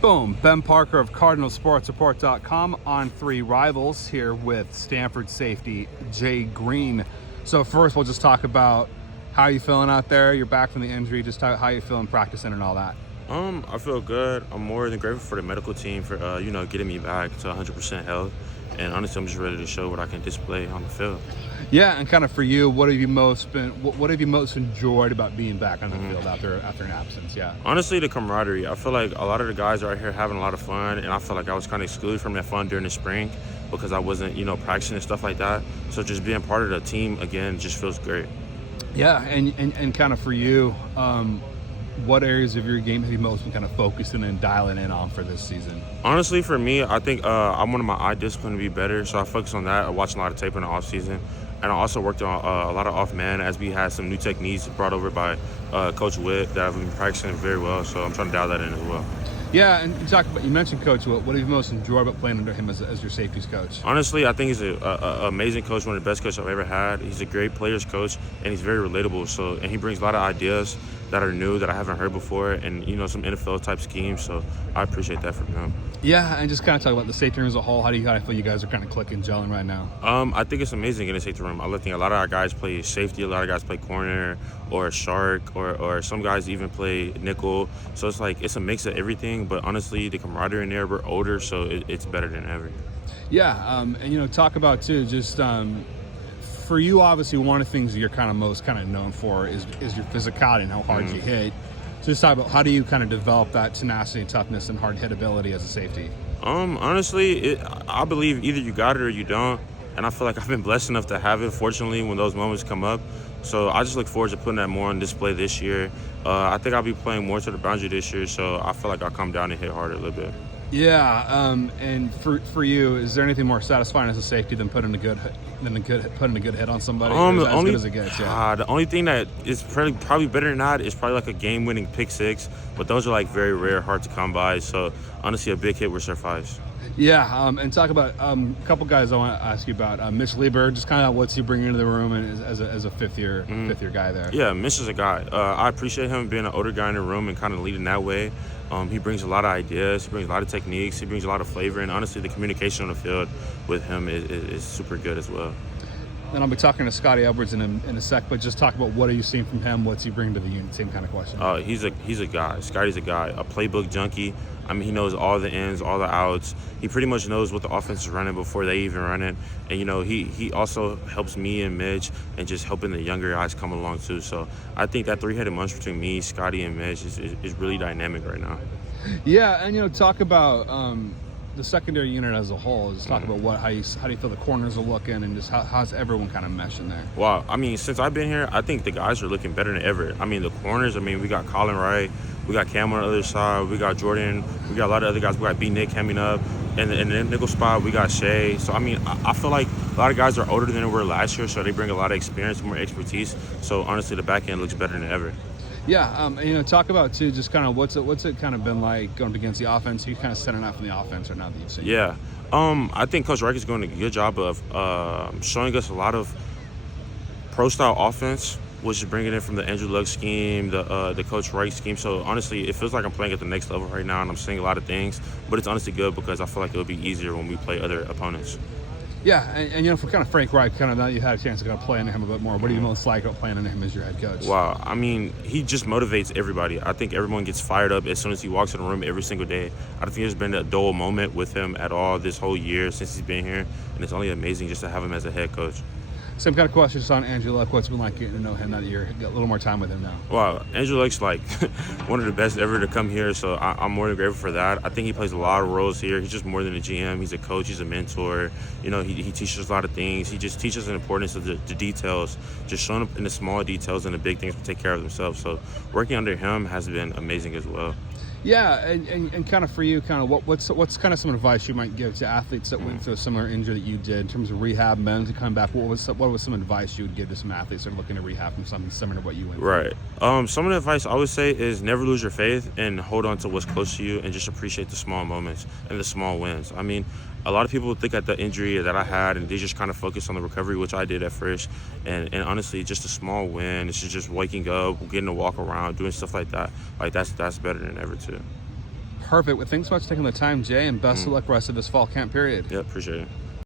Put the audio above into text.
Boom. Ben Parker of CardinalSportsReport.com on Three Rivals here with Stanford safety Jay Green. So first we'll just talk about how you feeling out there. You're back from the injury. Just how you feeling practicing and all that. I feel good. I'm more than grateful for the medical team for getting me back to 100% health. And honestly, I'm just ready to show what I can display on the field. Yeah, and kind of for you, what have you most enjoyed about being back on the field after an absence? Yeah. Honestly, the camaraderie. I feel like a lot of the guys are out here having a lot of fun, and I feel like I was kind of excluded from that fun during the spring because I wasn't, practicing and stuff like that. So just being part of the team again just feels great. Yeah, and kind of for you, what areas of your game have you most been kind of focusing and dialing in on for this season? Honestly, for me, I think I wanted my eye discipline to be better, so I focused on that. I watched a lot of tape in the off season, and I also worked on a lot of off man as we had some new techniques brought over by Coach Witt that I've been practicing very well. So I'm trying to dial that in as well. Yeah, and you mentioned Coach Witt. What have you most enjoyed about playing under him as your safeties coach? Honestly, I think he's an amazing coach, one of the best coaches I've ever had. He's a great players coach, and he's very relatable. And he brings a lot of ideas that are new that I haven't heard before, and some NFL type schemes. So I appreciate that from him. Yeah, and just kind of talk about the safety room as a whole. How do you kind of feel you guys are kind of clicking, gelling right now? I think it's amazing in the safety room. I think a lot of our guys play safety, a lot of guys play corner or shark, or some guys even play nickel. So it's a mix of everything. But honestly, the camaraderie in there, we're older, so it's better than ever. Yeah, and talk about too, just for you, obviously one of the things that you're kind of most known for is your physicality and how hard you hit. So just talk about how do you kind of develop that tenacity and toughness and hard hit ability as a safety? Honestly, I believe either you got it or you don't. And I feel like I've been blessed enough to have it, fortunately, when those moments come up. So I just look forward to putting that more on display this year. I think I'll be playing more to the boundary this year, so I feel like I'll come down and hit harder a little bit. Yeah, and for you, is there anything more satisfying as a safety than putting a good hit on somebody? As good as it gets, yeah. The only thing that is probably better than that is probably like a game-winning pick six, but those are like very rare, hard to come by. So honestly, a big hit would suffice. Yeah, and talk about a couple guys I want to ask you about. Mitch Lieber, just kind of what's he bringing into the room and as a fifth year guy there. Yeah, Mitch is a guy. I appreciate him being an older guy in the room and kind of leading that way. He brings a lot of ideas. He brings a lot of techniques. He brings a lot of flavor. And honestly, the communication on the field with him is super good as well. Then I'll be talking to Scotty Edwards in a sec, but just talk about what are you seeing from him? What's he bringing to the unit? Same kind of question. He's a guy. Scotty's a guy, a playbook junkie. I mean, he knows all the ins, all the outs. He pretty much knows what the offense is running before they even run it. And, he also helps me and Mitch and just helping the younger guys come along too. So I think that three-headed monster between me, Scotty, and Mitch is really dynamic right now. Yeah, and, talk about the secondary unit as a whole. Just talk about how do you feel the corners are looking and just how's everyone kind of meshing there? Wow, I mean, since I've been here, I think the guys are looking better than ever. I mean, the corners, we got Colin Wright, we got Cam on the other side, we got Jordan, we got a lot of other guys, we got B-Nick coming up, and in the nickel spot, we got Shay. So, I feel like a lot of guys are older than they were last year, so they bring a lot of experience, more expertise. So, honestly, the back end looks better than ever. Yeah, and, talk about too, just kind of what's it kind of been like going up against the offense? You kind of standing out from the offense right now that you've seen. Yeah, I think Coach Reich is doing a good job of showing us a lot of pro-style offense, which is bringing in from the Andrew Luck scheme, the Coach Reich scheme. So honestly, it feels like I'm playing at the next level right now, and I'm seeing a lot of things. But it's honestly good because I feel like it'll be easier when we play other opponents. Yeah, and for kind of Frank Reich, kind of now you had a chance to kind of play under him a bit more. What do you most like about playing under him as your head coach? Wow, he just motivates everybody. I think everyone gets fired up as soon as he walks in the room every single day. I don't think there's been a dull moment with him at all this whole year since he's been here, and it's only amazing just to have him as a head coach. Same kind of questions on Andrew Luck. What's it been like getting to know him now that you've got a little more time with him now? Wow, Andrew Luck's like one of the best ever to come here, so I'm more than grateful for that. I think he plays a lot of roles here. He's just more than a GM. He's a coach. He's a mentor. He teaches us a lot of things. He just teaches the importance of the details, just showing up in the small details and the big things to take care of themselves. So working under him has been amazing as well. Yeah, and kind of for you, kind of what's kind of some advice you might give to athletes that went through a similar injury that you did in terms of rehab, men to come back? What was some advice you would give to some athletes that are looking to rehab from something similar to what you went through? Right. Some of the advice I would say is never lose your faith and hold on to what's close to you and just appreciate the small moments and the small wins. A lot of people think at the injury that I had and they just kind of focus on the recovery, which I did at first. And honestly, just a small win. It's just waking up, getting to walk around, doing stuff like that. Like that's better than ever too. Perfect. Well, thanks so much for taking the time, Jay, and best of luck rest of this fall camp period. Yep, appreciate it.